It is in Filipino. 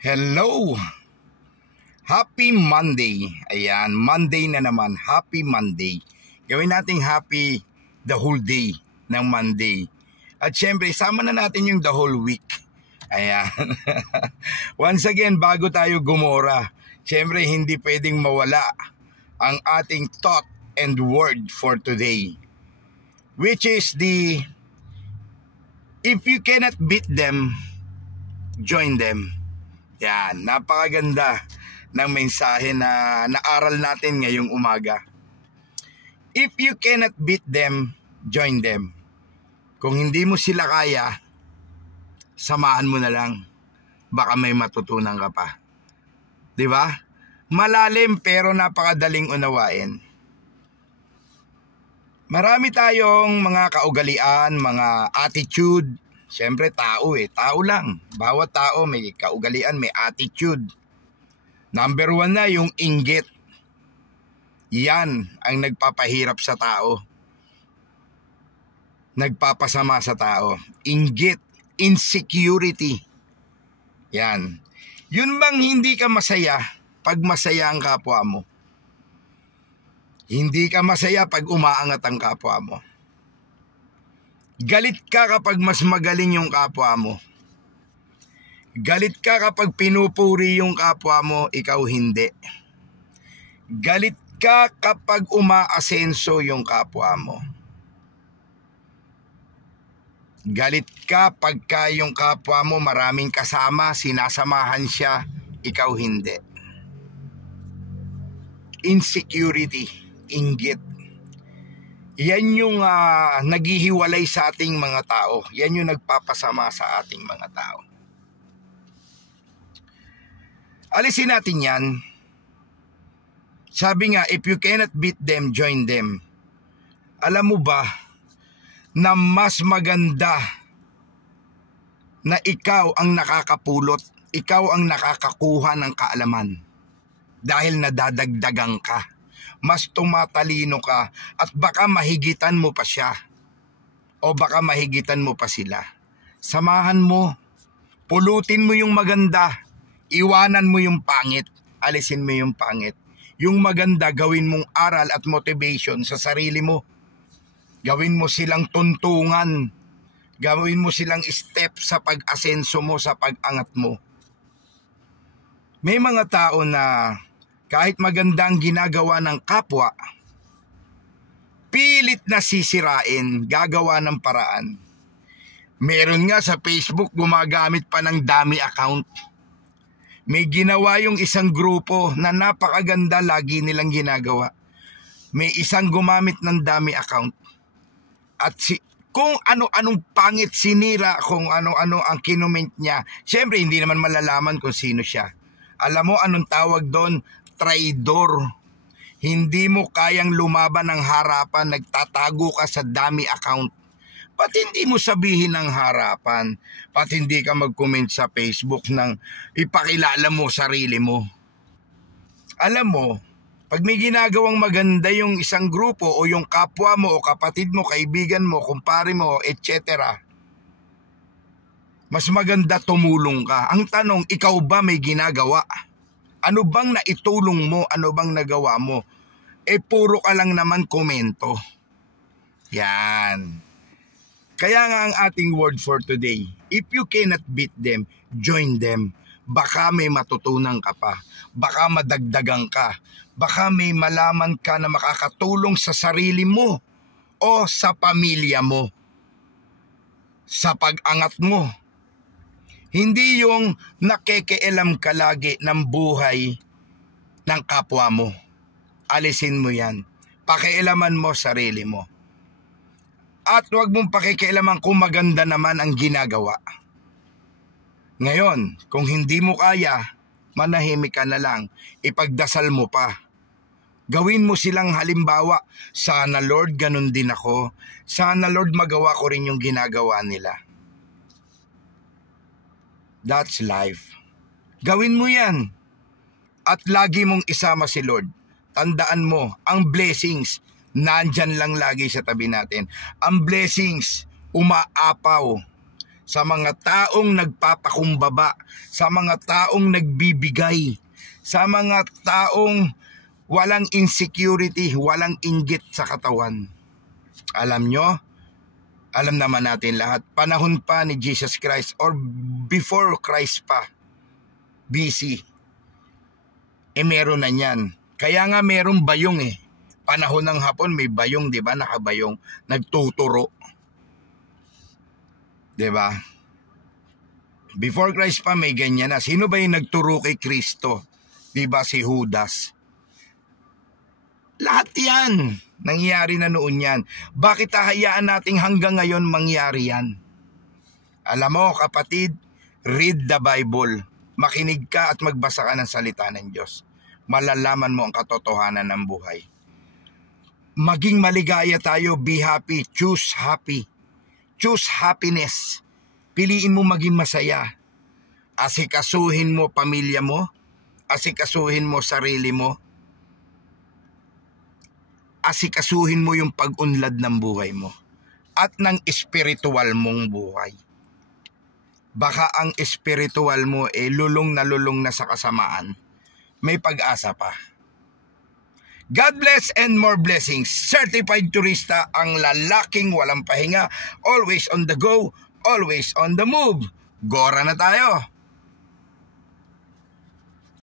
Hello! Happy Monday! Ayan, Monday na naman. Happy Monday. Gawin nating happy the whole day ng Monday. At syempre, sama na natin yung the whole week. Ayan. Once again, bago tayo gumora, syempre hindi pwedeng mawala ang ating thought and word for today. Which is if you cannot beat them, join them. Yan, napakaganda ng mensahe na naaral natin ngayong umaga. If you cannot beat them, join them. Kung hindi mo sila kaya, samahan mo na lang. Baka may matutunan ka pa. 'Di ba? Malalim pero napakadaling unawain. Marami tayong mga kaugalian, mga attitude. Siyempre tao tao lang. Bawat tao may kaugalian, may attitude. Number 1 na yung inggit. Yan ang nagpapahirap sa tao. Nagpapasama sa tao. Inggit, insecurity. Yan. Yun bang hindi ka masaya pag masaya ang kapwa mo? Hindi ka masaya pag umaangat ang kapwa mo. Galit ka kapag mas magaling yung kapwa mo. Galit ka kapag pinupuri yung kapwa mo, ikaw hindi. Galit ka kapag umaasenso yung kapwa mo. Galit ka pagka yung kapwa mo maraming kasama, sinasamahan siya, ikaw hindi. Insecurity, inggit. Yan yung naghihiwalay sa ating mga tao. Yan yung nagpapasama sa ating mga tao. Alisin natin yan. Sabi nga, if you cannot beat them, join them. Alam mo ba na mas maganda na ikaw ang nakakapulot, ikaw ang nakakakuha ng kaalaman dahil nadadagdagan ka. Mas tumatalino ka at baka mahigitan mo pa siya o baka mahigitan mo pa sila. Samahan mo, pulutin mo yung maganda, iwanan mo yung pangit, alisin mo yung pangit. Yung maganda gawin mong aral at motivation sa sarili mo. Gawin mo silang tuntungan, gawin mo silang step sa pag-asenso mo, sa pag-angat mo. May mga tao na kahit magandang ginagawa ng kapwa, pilit na sisirain, gagawa ng paraan. Meron nga sa Facebook gumagamit pa ng dummy account. May ginawa yung isang grupo na napakaganda, lagi nilang ginagawa. May isang gumamit ng dummy account. At kung ano-anong pangit sinira, kung ano-ano ang kinument niya, syempre hindi naman malalaman kung sino siya. Alam mo anong tawag doon? Traidor. Hindi mo kayang lumaban ng harapan, nagtatago ka sa dummy account. Ba't hindi mo sabihin ng harapan? Ba't hindi ka mag-comment sa Facebook ng ipakilala mo sarili mo? Alam mo, pag may ginagawang maganda yung isang grupo o yung kapwa mo o kapatid mo, kaibigan mo, kumpare mo, etc., mas maganda tumulong ka. Ang tanong, ikaw ba may ginagawa? Ano bang naitulong mo? Ano bang nagawa mo? Puro ka lang naman komento. Yan. Kaya nga ang ating word for today, if you cannot beat them, join them. Baka may matutunan ka pa. Baka madagdagan ka. Baka may malaman ka na makakatulong sa sarili mo o sa pamilya mo. Sa pag-angat mo. Hindi yung nakikialam ka lagi ng buhay ng kapwa mo. Alisin mo yan. Pakialaman mo sarili mo. At huwag mong pakikialaman kung maganda naman ang ginagawa. Ngayon, kung hindi mo kaya, manahimik ka na lang. Ipagdasal mo pa. Gawin mo silang halimbawa. Sana Lord, ganun din ako. Sana Lord, magawa ko rin yung ginagawa nila. That's life. Gawin mo yan. At lagi mong isama si Lord. Tandaan mo, ang blessings, nandyan lang lagi sa tabi natin. Ang blessings, umaapaw sa mga taong nagpapakumbaba, sa mga taong nagbibigay, sa mga taong walang insecurity, walang inggit sa katawan. Alam nyo, alam naman natin lahat, panahon pa ni Jesus Christ or before Christ pa, BC, meron na niyan. Kaya nga meron bayong Panahon ng hapon may bayong, di ba? Nakabayong, nagtuturo. Di ba? Before Christ pa may ganyan na. Sino ba yung nagturo kay Kristo? Di ba si Judas? Lahat yan. Nangyari na noon yan. Bakit hahayaan nating hanggang ngayon mangyari yan? Alam mo kapatid, read the Bible. Makinig ka at magbasa ka ng salita ng Diyos. Malalaman mo ang katotohanan ng buhay. Maging maligaya tayo, be happy, choose happy. Choose happiness. Piliin mo maging masaya. Asikasuhin mo pamilya mo. Asikasuhin mo sarili mo. Asikasuhin mo yung pag-unlad ng buhay mo. At ng espiritual mong buhay. Baka ang espiritual mo lulong na sa kasamaan. May pag-asa pa. God bless and more blessings. Certified turista, ang lalaking walang pahinga, always on the go, always on the move. Gora na tayo!